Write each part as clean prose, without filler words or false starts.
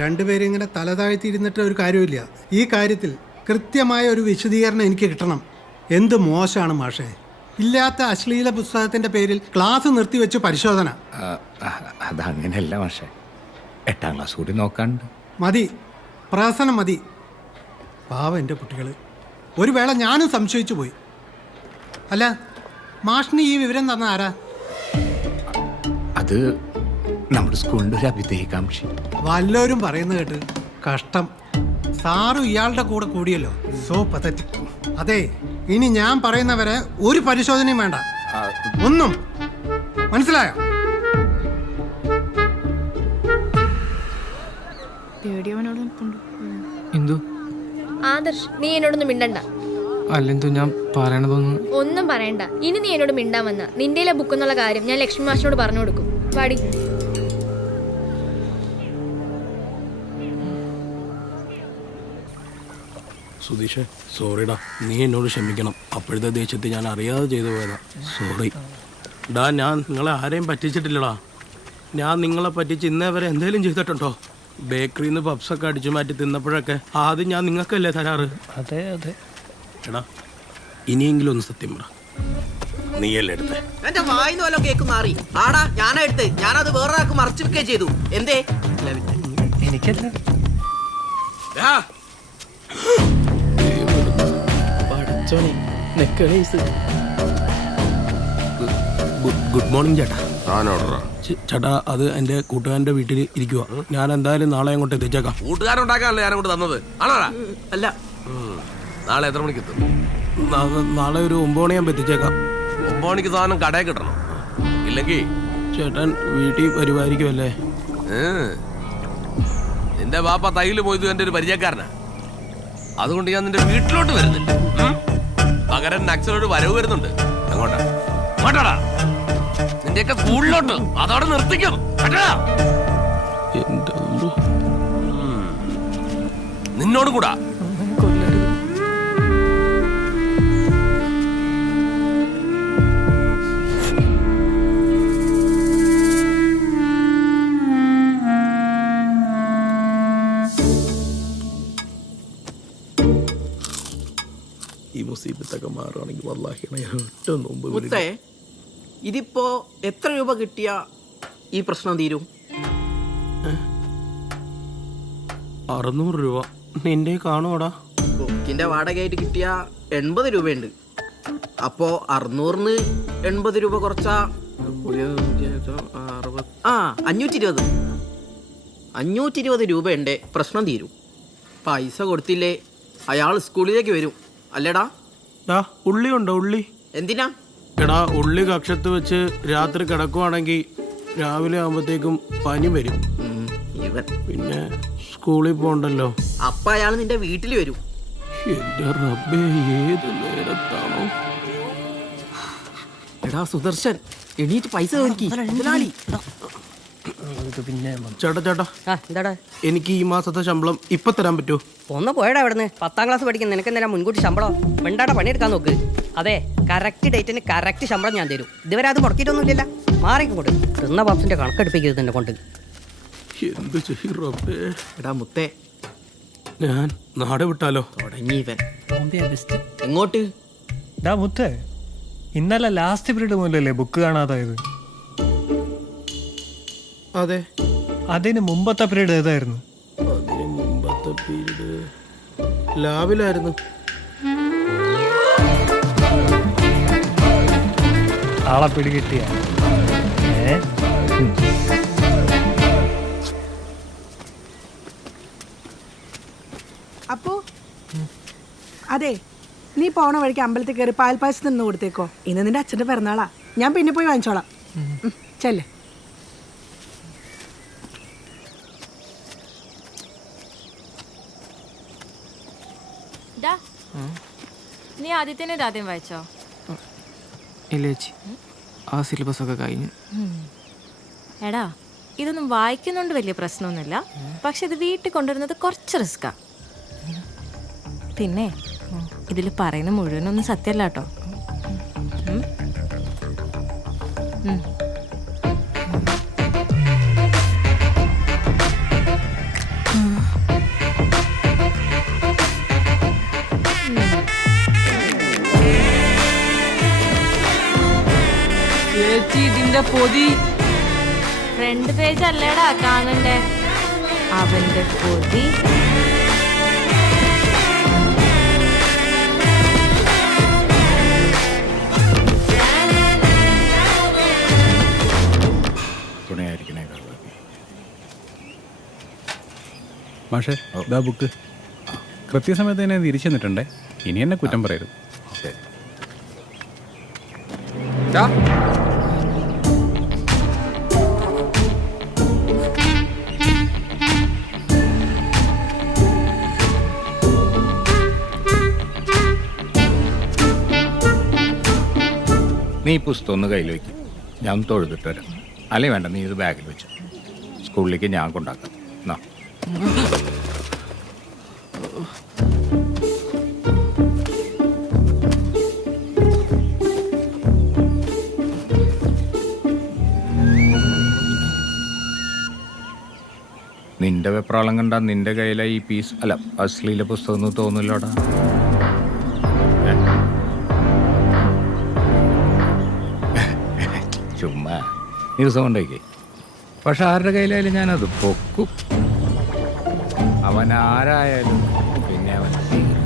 രണ്ടുപേരും ഇങ്ങനെ തലതാഴ്ത്തിയിരുന്നിട്ട് ഒരു കാര്യമില്ല. ഈ കാര്യത്തിൽ കൃത്യമായ ഒരു വിശദീകരണം എനിക്ക് കിട്ടണം. എന്ത് മോശമാണ് മാഷേ, ഇല്ലാത്ത അശ്ലീല പുസ്തകത്തിന്റെ പേരിൽ ക്ലാസ് നിർത്തിവെച്ച് പരിശോധന. അതങ്ങനെയല്ല മാഷേ, 8ാം ക്ലാസ് കൂടി നോക്കാണ്ട്. മതി, പ്രഹസനം മതി. പാവം എൻ്റെ കുട്ടികൾ. ഒരു വേള ഞാനും സംശയിച്ചു പോയി. അല്ല, മാഷിന് ഈ വിവരം തന്ന ആരാ? അത് നമ്മുടെ സ്കൂളിൻ്റെ ഒരു അഭിതേകാംക്ഷി. വല്ലവരും പറയുന്നത് കേട്ട് കഷ്ടം. സാറും ഇയാളുടെ കൂടെ കൂടിയല്ലോ. So pathetic. അതെ, ഇനി ഞാൻ പറയുന്നവരെ ഒരു പരിശോധനയും വേണ്ട, ഒന്നും. മനസ്സിലായോ? ആദർശ്, നീ എന്നോടൊന്നും മിണ്ടണ്ട. അല്ലെന്തോ ഞാൻ പറയണതൊന്നും ഒന്നും പറയണ്ട. ഇനി നീ എന്നോട് മിണ്ടാൻ വന്ന നിന്റെ ബുക്ക് എന്നുള്ള കാര്യം ഞാൻ ലക്ഷ്മി മാഷിനോട് പറഞ്ഞു കൊടുക്കും. പാടി. സുധീഷേ, സോറിടാ, നീ എന്നോട് ക്ഷമിക്കണം. അപ്പോഴത്തെ ദേഷ്യത്തിൽ ഞാൻ അറിയാതെ ചെയ്തു പോയതാ. സോറി ഡാ. ഞാൻ നിങ്ങളെ ആരെയും പറ്റിച്ചിട്ടില്ലടാ. ഞാൻ നിങ്ങളെ പറ്റിച്ച് ഇന്നേ വരെ എന്തെങ്കിലും ചെയ്തിട്ടുണ്ടോ? ബേക്കറിയിൽ നിന്ന് പപ്സൊക്കെ അടിച്ചു മാറ്റി തിന്നപ്പോഴൊക്കെ ആദ്യം ഞാൻ നിങ്ങൾക്കല്ലേ തരാറ്? അതെ അതെ. എടാ, ഇനിയെങ്കിലും ഒന്ന് സത്യം പറ, നീയല്ലേ എടുത്തേ? എന്റെ വായിന്ന് വല്ലോ കേക്ക് മാറി. ആടാ, ഞാനാ എടുത്ത്. ഞാനത് വേറൊരാൾക്ക് മറച്ചിരിക്കുകയും ചെയ്തു. എന്തേ? എനിക്കല്ല. ഗുഡ് മോർണിംഗ് ചേട്ടാ. ചേട്ടാ, അത് എൻ്റെ കൂട്ടുകാരൻ്റെ വീട്ടിൽ ഇരിക്കുക. ഞാൻ എന്തായാലും നാളെ അങ്ങോട്ട് എത്തിച്ചേക്കാം. കൂട്ടുകാരുണ്ടാക്കാനല്ലേ ഞാൻ അങ്ങോട്ട് തന്നത്? ആണോടാ? അല്ല, നാളെ എത്ര മണിക്ക് എത്തും? നാളെ ഒരു 9 മണിയാകുമ്പോൾ എത്തിച്ചേക്കാം. 9 മണിക്ക് സാധനം കടയിൽ കിട്ടണം, ഇല്ലെങ്കിൽ ചേട്ടൻ വീട്ടിൽ വരുമായിരിക്കുമല്ലേ? നിന്റെ ബാപ്പ തൈല് പോയത് എൻ്റെ ഒരു പരിചയക്കാരനാ. അതുകൊണ്ട് ഞാൻ നിന്റെ വീട്ടിലോട്ട് വരുന്നില്ല. പകരം നക്സലൊരു വരവ് വരുന്നുണ്ട്. അങ്ങോട്ടാ അങ്ങോട്ടാടാ, നിന്റെയൊക്കെ സ്കൂളിലോട്ട്. അതോടെ നിർത്തിക്കും. നിന്നോട് കൂടാ. ഈ മുസീബത്തൊക്കെ മാറുകയാണെങ്കിൽ വല്ലാഹി മുത്തേ, ഇതിപ്പോ എത്ര രൂപ കിട്ടിയ ഈ പ്രശ്നം തീരും? 600 രൂപ നിന്റെ കാണുവാടാ. ബുക്കിന്റെ വാടകയായിട്ട് കിട്ടിയ 80 രൂപയുണ്ട്. അപ്പോ 600-ന് 80 രൂപ കുറച്ചാ 520. 520 രൂപയുണ്ട്. പ്രശ്നം തീരും. പൈസ കൊടുത്തില്ലേ അയാൾ സ്കൂളിലേക്ക് വരും, അല്ലേടാ? ഉള്ളി ഉണ്ടോ? ഉള്ളി എന്തിനാ? എടാ, ഉള്ളി കക്ഷത്ത് വെച്ച് രാത്രി കിടക്കുവാണെങ്കിൽ രാവിലെ ആകുമ്പോഴത്തേക്കും പനി വരും. ഇവൻ പിന്നെ സ്കൂളിൽ പോകണ്ടല്ലോ. അപ്പ അയാൾ നിന്റെ വീട്ടിൽ വരും. എന്റെ റബ്ബേ, ഏത് നേരത്താണോ? എടാ സുദർശൻ, എണീറ്റ് പൈസ ചേട്ടാ, എനിക്ക് ഈ മാസത്തെ ശമ്പളം ഇപ്പൊ തരാൻ പറ്റുമോ? ഒന്ന് പോയടാ അവിടുന്ന്. 10ാം ക്ലാസ് പഠിക്കുന്ന നിനക്ക് എന്തെല്ലാം മുൻകൂട്ടി ശമ്പളം? വെണ്ടാടെ പണിയെടുക്കാൻ നോക്ക്. അതെ, കറക്റ്റ് ഡേറ്റിന് കറക്റ്റ് ശമ്പളം ഞാൻ തരും. ഇതുവരെ അത് മുടക്കിയിട്ടൊന്നുമില്ലല്ലോ. മാറിക്കൊണ്ട് തിന്ന പാപ്സിന്റെ കണക്കെടുപ്പിക്കരുത് എന്നെ കൊണ്ട്. എന്ത് ചെയ്യും റബ്ബേ? എടാ മുത്തേ, ഞാൻ നാട് വിട്ടാലോ? തുടങ്ങിയവൻ. എങ്ങോട്ട്? മുത്തേ, ഇന്നലെ ലാസ്റ്റ് പീരീഡ് മുതലല്ലേ ബുക്ക് കാണാതായത്? അതെ. അതിന് മുമ്പത്തെ പീരീഡ് ഏതായിരുന്നു? അതിന് മുമ്പത്തെ പീരീഡ് ലാബിലായിരുന്നു. ആളെ പിടികിട്ടിയ? അപ്പോ അതെ, നീ പോണ വഴിക്ക് അമ്പലത്തിൽ കയറി പാൽപ്പായസം നിന്ന് കൊടുത്തേക്കോ. ഇന്ന് നിന്റെ അച്ഛന്റെ പിറന്നാളാ. ഞാൻ പിന്നെ പോയി വാങ്ങിച്ചോളാം. ചെല്ലേ. നീ ആദ്യത്തേനെ ആദ്യം വായിച്ചോ? ഇല്ല ചേച്ചി, ആ സിലബസ് ഒക്കെ കഴിഞ്ഞു. എടാ, ഇതൊന്നും വായിക്കുന്നോണ്ട് വലിയ പ്രശ്നമൊന്നുമില്ല. പക്ഷെ ഇത് വീട്ടിൽ കൊണ്ടുവരുന്നത് കുറച്ച് റിസ്ക്കാ. പിന്നെ ഇതിൽ പറയുന്ന മുഴുവനൊന്നും സത്യമല്ല കേട്ടോ. നിന്റെ പൊതി. ഫ്രണ്ട് പേജ് അല്ലേടാ കാണണ്ടേ, അവന്റെ പൊതി. തുണയായിരിക്കണേ. മാഷേ ഇതാ ബുക്ക്. കൃത്യസമയത്ത് തന്നെ തിരിച്ചു തന്നിട്ടുണ്ടേ. ഇനി എന്നെ കുറ്റം പറയരുത്. ശരി. നീ ഈ പുസ്തകം ഒന്ന് കയ്യിൽ വയ്ക്കും, ഞാൻ തൊഴുതിട്ട് വരാം. അല്ലേ വേണ്ട, നീ ഇത് ബാഗിൽ വെച്ചു. സ്കൂളിലേക്ക് ഞാൻ കൊണ്ടാക്കാം. എന്നാ നിന്റെ വെപ്രാളം കണ്ടാ നിന്റെ കയ്യിലെ ഈ പീസ് അല്ല അശ്ലീല പുസ്തകം ഒന്നും തോന്നില്ലോടാ. ചുമ്മാ ദിവസം കൊണ്ടേക്കേ. പക്ഷെ ആരുടെ കയ്യിലായാലും ഞാനത് പൊക്കും. അവൻ ആരായാലും പിന്നെ അവൻ തീരും.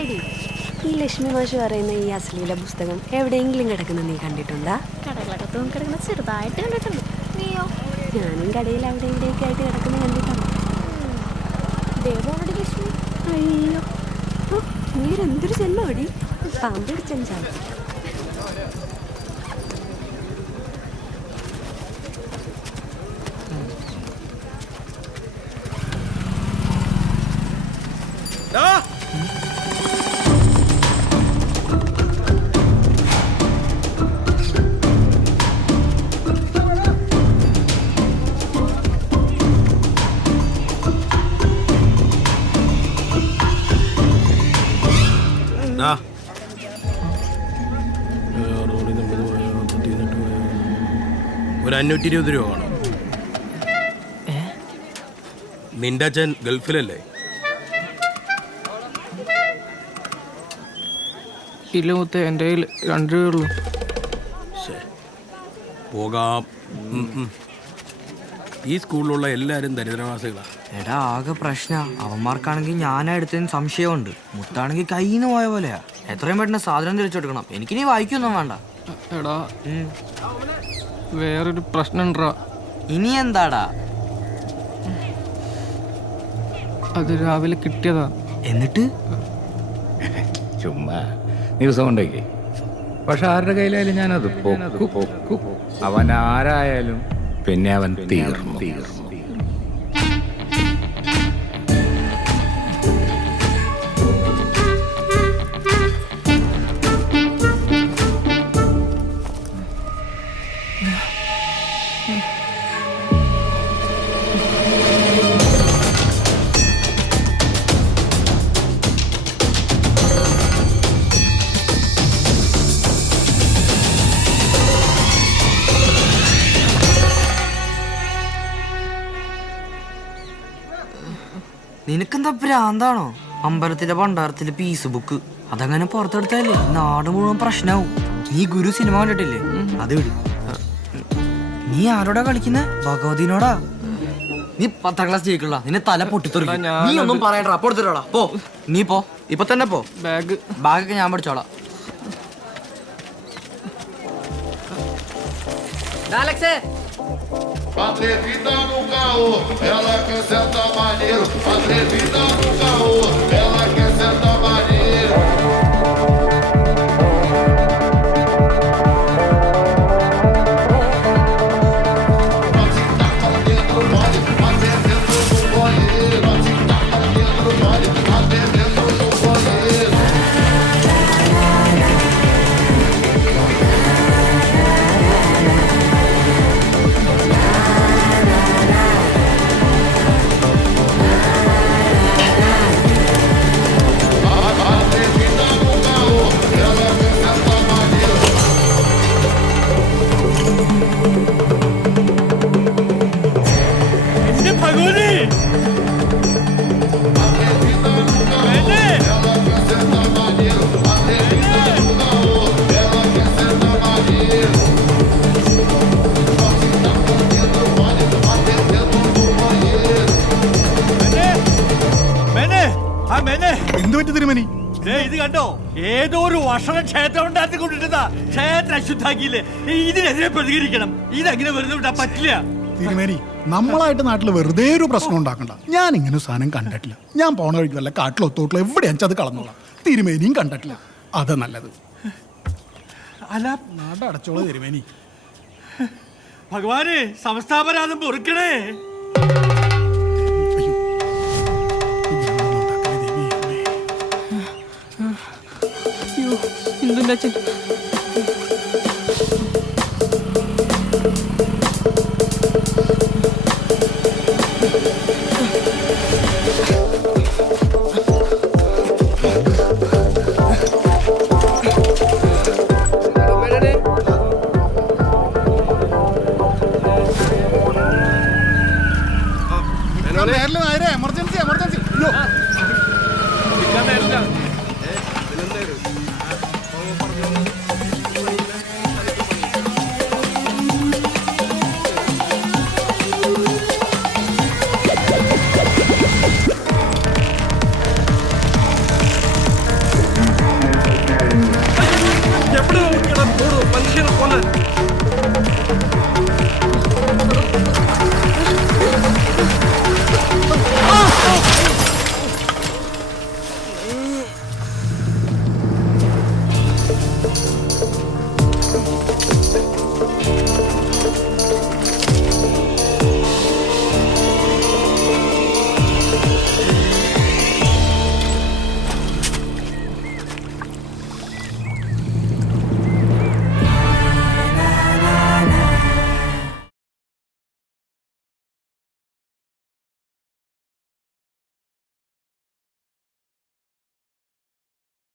എടി, ഈ ലക്ഷ്മി മാഷ് പറയുന്ന ഈ അശ്ലീല പുസ്തകം എവിടെയെങ്കിലും കിടക്കുന്ന നീ കണ്ടിട്ടുണ്ടാ? കടകളകത്തും കിടക്കുന്ന ചെറുതായിട്ട് കണ്ടിട്ടുണ്ട്. നീയോ? ഞാനും കടയിൽ അവിടെ ഇവിടെയൊക്കെ ആയിട്ട് കിടക്കുന്ന കണ്ടിട്ടുണ്ട്. ദേവോടി ലക്ഷ്മി. അയ്യോ, നീരെന്തൊരു ജന്മടി. പാമ്പ് പിടിച്ചാൽ ഒരു 520 രൂപ വേണം. നിന്റെ അച്ഛൻ ഗൾഫിലല്ലേ? ഇല്ല മുത്തേ, എൻ്റെ കയ്യിൽ 2 രൂപയുള്ളൂ. പോകാം. ഈ സ്കൂളിലുള്ള എല്ലാവരും ദരിദ്രവാസികളാണ്. എടാ ആകെ പ്രശ്ന. അവന്മാർക്കാണെങ്കിൽ ഞാനാ എടുത്തതിന് സംശയമുണ്ട്. മുത്താണെങ്കിൽ കയ്യിൽ നിന്ന് പോയ പോലെയാ. എത്രയും പെട്ടെന്ന് സാധനം തിരിച്ചെടുക്കണം. എനിക്കിനി വായിക്കൊന്നും വേണ്ട. എടാ വേറൊരു പ്രശ്നം ഉണ്ടോ? ഇനി എന്താടാ? അത് രാവിലെ കിട്ടിയതാ. എന്നിട്ട് ചുമ്മാ ദിവസം കൊണ്ടേക്കേ. പക്ഷെ ആരുടെ കയ്യിലായാലും ഞാനത് പൊക്കും. അവൻ ആരായാലും പിന്നെ അവൻ തീർന്നു. നിനക്കെന്താ ഭ്രാന്താണോ? അമ്പലത്തിലെ ഭണ്ഡാരത്തിലെ പീസ് ബുക്ക് അതങ്ങനെ പുറത്തെടുത്താലേ നാട് മുഴുവൻ പ്രശ്നമാവും. നീ ഗുരു സിനിമ കണ്ടിട്ടില്ലേ? അത് വിട്. നീ ആരോടാ കളിക്കുന്നേ? ഭഗവതിനോടാ. നീ 10ാം ക്ലാസ് ജയിക്കണ്ട. നിന്നെ തല പൊട്ടിത്തെറിക്കും. നീ ഒന്നും പറയണ്ട. അപ്പൊ എടുത്തിട്ടോടാ. പോ, നീ പോ, ഇപ്പൊ തന്നെ പോ. ബാഗൊക്കെ ഞാൻ പഠിച്ചോളാം. Atrevida no caô, ela quer sentar maneiro. Atrevida no caô, ela quer sentar maneiro. Pode tacar dentro, pode, até dentro do banheiro. Pode tacar dentro, pode, até dentro do banheiro. എന്ത് പറ്റി തിരുമേനി? ഇത് കണ്ടോ, ഏതോ ഒരു വർഷം ക്ഷേത്രം ഉണ്ടാക്കിക്കൊണ്ടിരുന്ന ക്ഷേത്രം അശുദ്ധാക്കിയില്ലേ. ഇതിനെതിരെ പ്രതികരിക്കണം. ഇതങ്ങനെ വെറുതെ വിടാൻ പറ്റില്ല. തിരുമേനി, നമ്മളായിട്ട് നാട്ടിൽ വെറുതെ ഒരു പ്രശ്നം ഉണ്ടാക്കണ്ട. ഞാൻ ഇങ്ങനെ ഒരു സാധനം കണ്ടിട്ടില്ല. ഞാൻ പോണ വഴിക്ക് വല്ല കാട്ടിലോ തോട്ടിലോ എവിടെയാണെന്ന് അത് കളഞ്ഞോളാം. തിരുമേനിയും കണ്ടിട്ടില്ല. അത് നല്ലത്. അല്ല, നാടടച്ചോളൂ തിരുമേനി. ഭഗവാനെ, സംസ്ഥാപരാധം പൊറുക്കണേ. എന്തുണ്ട് അച്ഛൻ?